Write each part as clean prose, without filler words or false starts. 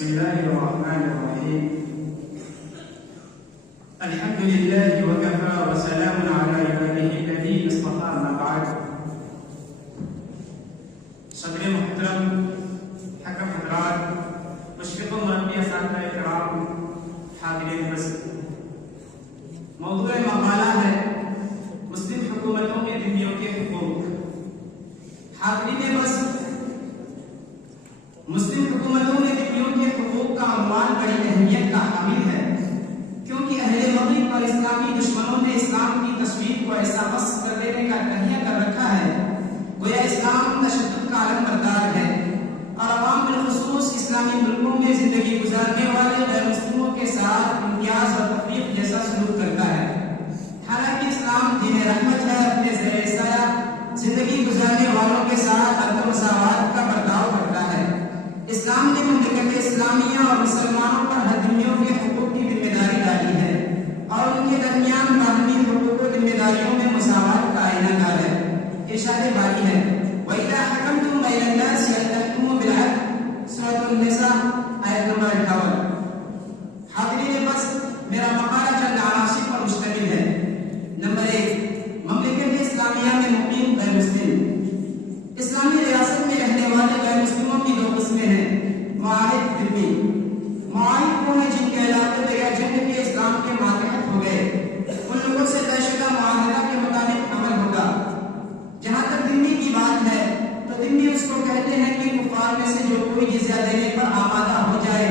بسم الله الرحمن الرحيم الحمد لله وكفى وسلام على عباده الذين اصطفى ما بعد صدر محترم حکم حضرات مشفق مربی اساتذہ کرام حاضرین بس موضوع مقالہ ہے مسلم حکومتوں میں ذمیوں کے حقوق. حاضرین بس مسلم حکومتوں میں ذمیوں کے حقوق کا عنوان بڑی اہمیت کا حامل ہے کیونکہ اہل مغرب اور اسلامی دشمنوں نے اسلام کی تصویر کو ایسا مسخ کر دینے کا تہیہ کر رکھا ہے گویا اسلام تشدد کا علم بردار ہے اور عوام بالخصوص اسلامی ملکوں میں زندگی گزارنے والے غیر مسلموں کے ساتھ امتیاز اور تفریق جیسا سلوک کرتا ہے. حالانکہ اسلام دین رحمت ہے، اپنے زیر سایہ زندگی گزارنے والوں کے ساتھ عدل و مساوات کا برتاؤ کرتا ہے. اسلام نے مملکت اسلامیہ اور مسلمانوں پر ہر ذمیوں کے حقوق کی ذمہ داری ڈالی ہے اور ان کے درمیان باہمی حقوق و ذمہ داریوں میں مساوات کا آئینہ دار ہے. ارشاد باری ہے وَإِذَا حَكَمْتُمْ بَيْنَ النَّاسِ أَن تَحْكُمُوا بِالْعَدْلِ سورۃ النساء آیت نمبر 58. حاضرین بس میرا مقالہ چند عناصر پر مشتمل ہے. نمبر 1، مملکت اسلامیہ میں مقیم غیر مسلم. اسلامی ریاست میں رہنے والے غیر مسلموں کی دو قسمیں ہیں، معاہد ذمی. معاہد وہ ہیں جن کے علاقے بغیر جنگ کے اسلام کے ماتحت ہو گئے، ان لوگوں سے طے شدہ معاہدہ کے مطابق عمل ہوگا. جہاں تک ذمی کی بات ہے تو ذمی اس کو کہتے ہیں کہ کفار میں سے جو کوئی جزیہ دینے پر آمادہ ہو جائے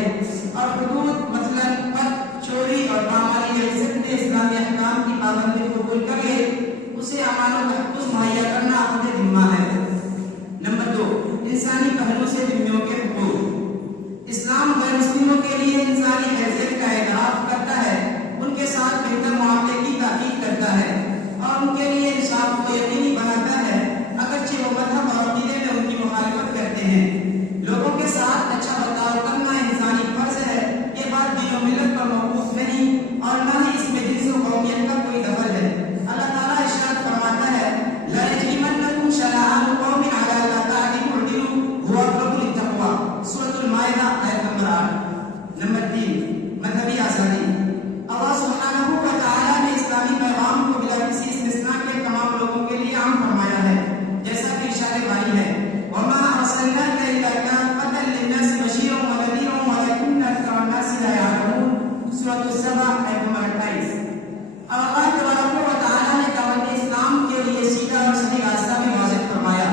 اور حدود مثلا قتل، چوری اور پامالی عزت میں اسلامی احکام کی پابندی قبول کر لے، اسے امان و تحفظ مہیا کرنا اپنے ذمہ ہے. نمبر 2، انسانی پہلو سے ذمیوں کے حقوق. اسلام غیر مسلموں کے لیے انسانی حیثیت کا اعتراف کرتا ہے، ان کے ساتھ بہتر معاملے کی تاکید کرتا ہے اور ان کے لیے انصاف کو یقینی بناتا ہے اگرچہ وہ مذہب اور عقیدے میں ان کی مخالفت کرتے ہیں. لوگوں کے ساتھ اچھا برتاؤ کرنا انسانی فرض ہے، یہ بات دین و ملت پر موقوف نہیں اور نہ ہی اس میں جنس و قومیت کا کوئی دخل ہے. اللہ تعالیٰ ارشاد فرماتا ہے لا یجرمنکم شنآن قوم علی الا تعدلوا اعدلوا هو اقرب للتقوی سورۃ المائدہ آیت نمبر 8. نمبر 3، مذہبی آزادی. اللہ سبحانہ و تعالیٰ نے اسلامی پیغام کو بلا کسی استثناء کے تمام لوگوں کے لیے عام فرمایا ہے، جیسا کہ ارشاد باری ہے وما ارسلناک الا کافۃ للناس بشیرا ونذیرا ولکن اکثر الناس لا یعلمون سورۃ السبع آیت نمبر 28. اللہ تبارک و تعالیٰ نے دعوت اسلام کے لیے سیدھا اور صحیح راستہ بھی واضح فرمایا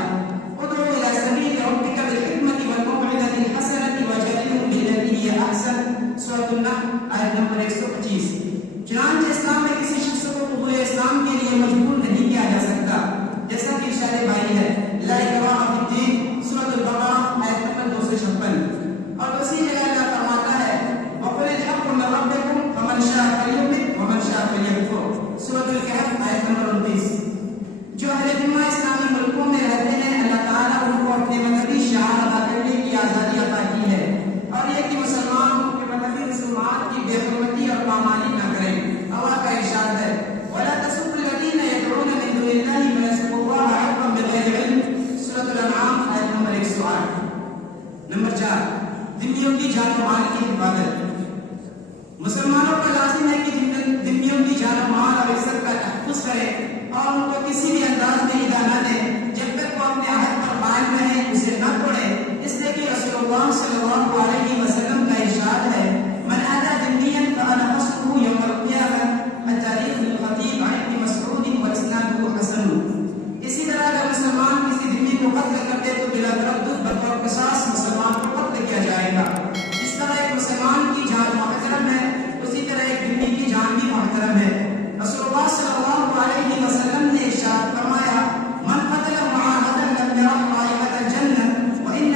ادعو الی سبیل ربک بالحکمۃ والموعظۃ الحسنۃ وجادلھم باللتی ہی احسن سورۃ النحل آیت نمبر 125. چنانچہ اسلام میں کسی شخص کو قبول اسلام کے لیے مجبور نہیں کیا جا سکتا، جیسا کہ ارشاد باری ہے لا اکراہ فی الدین سورۃ البقرہ آیت نمبر 256. اور دوسری جگہ اللہ فرماتا ہے وقل الحق من ربکم فمن شاء فلیؤمن ومن شاء فلیکفر سورۃ الکہف آیت نمبر 29. جو اہل ذمہ اسلامی ملکوں میں رہتے ہیں اللہ تعالیٰ ان کو اپنے مذہبی شعار ادا کرنے کی آزادی عطا کی ہے اور یہ کہ مسلمان اپنے مذہبی رسومات کی بے حرمتی اور پامالی نہ کریں. اللہ کا ارشاد ہے وَلَا تَسُبُّوا الَّذِينَ يَدْعُونَ مِن دُونِ اللَّهِ فَيَسُبُّوا اللَّهَ عَدْوًا بِغَيْرِ عِلْمٍ سورۃ الانعام آیت نمبر 108. نمبر 4، ذمیوں کی جان و مال کی حفاظت. مسلمانوں کا لازم ہے کہ ذمیوں کی جان و مال اور عزت کا تحفظ کرے اور ان کو کسی بھی انداز میں ایذا نہ دے جب تک وہ اپنے عہد پر قائم رہے، اسے نہ توڑے. اس لیے کہ رسول اللہ صلی اللہ علیہ وسلم کا ارشاد ہے من آذى ذميا فأنا خصمه يوم القيامة التاريخ الخطيب عن ابن مسعود وإسناده حسن. اسی طرح اگر مسلمان کسی ذمی کو قتل کر دے تو بلا تردد بطور قصاص مسلمان کو قتل کیا جائے گا. اس طرح ایک مسلمان کی جان محترم ہے، اسی طرح ایک ذمی کی جان بھی محترم ہے. رسول اللہ صلی اللہ علیہ وسلم نے ارشاد فرمایا من قتل معاہدا لم يرح رائحة الجنة وإن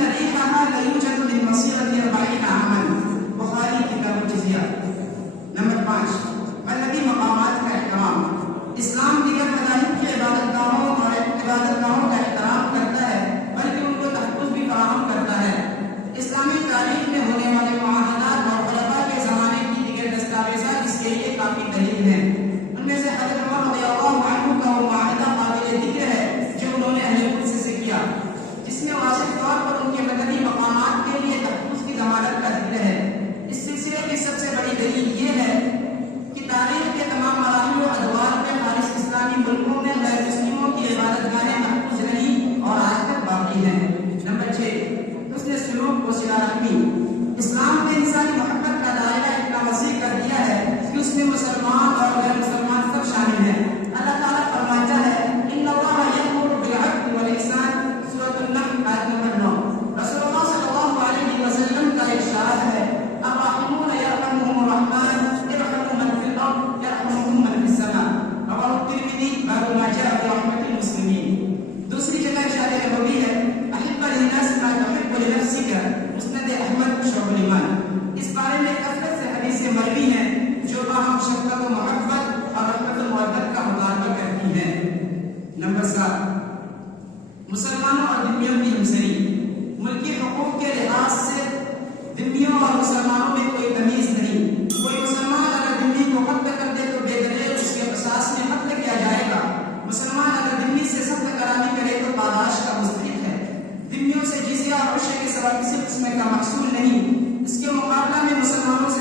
61 مسند احمد شعب الایمان۔ اس بارے میں کثرت سے حدیثیں مروی ہیں جو باہم شفقت و محبت اور رحمت و محبت کا مطالبہ کرتی ہیں۔ نمبر 7، مسلمانوں اور ذمیوں کی ہمسری۔ ملکی حقوق کے لحاظ سے ذمیوں اور مسلمانوں میں کوئی تمیز نہیں۔ کوئی مسلمان اگر ذمی کو قتل کر دے تو بے دلیل اس کے قصاص میں قتل کیا جائے گا۔ مسلمان اگر ذمی سے سخت کلامی کرے تو پاداش کا مستحق ہے۔ ذمیوں سے جزیہ اور عشر کے سوا کسی قسم کا محصول نہیں۔ اس کے مقابلہ میں مسلمانوں سے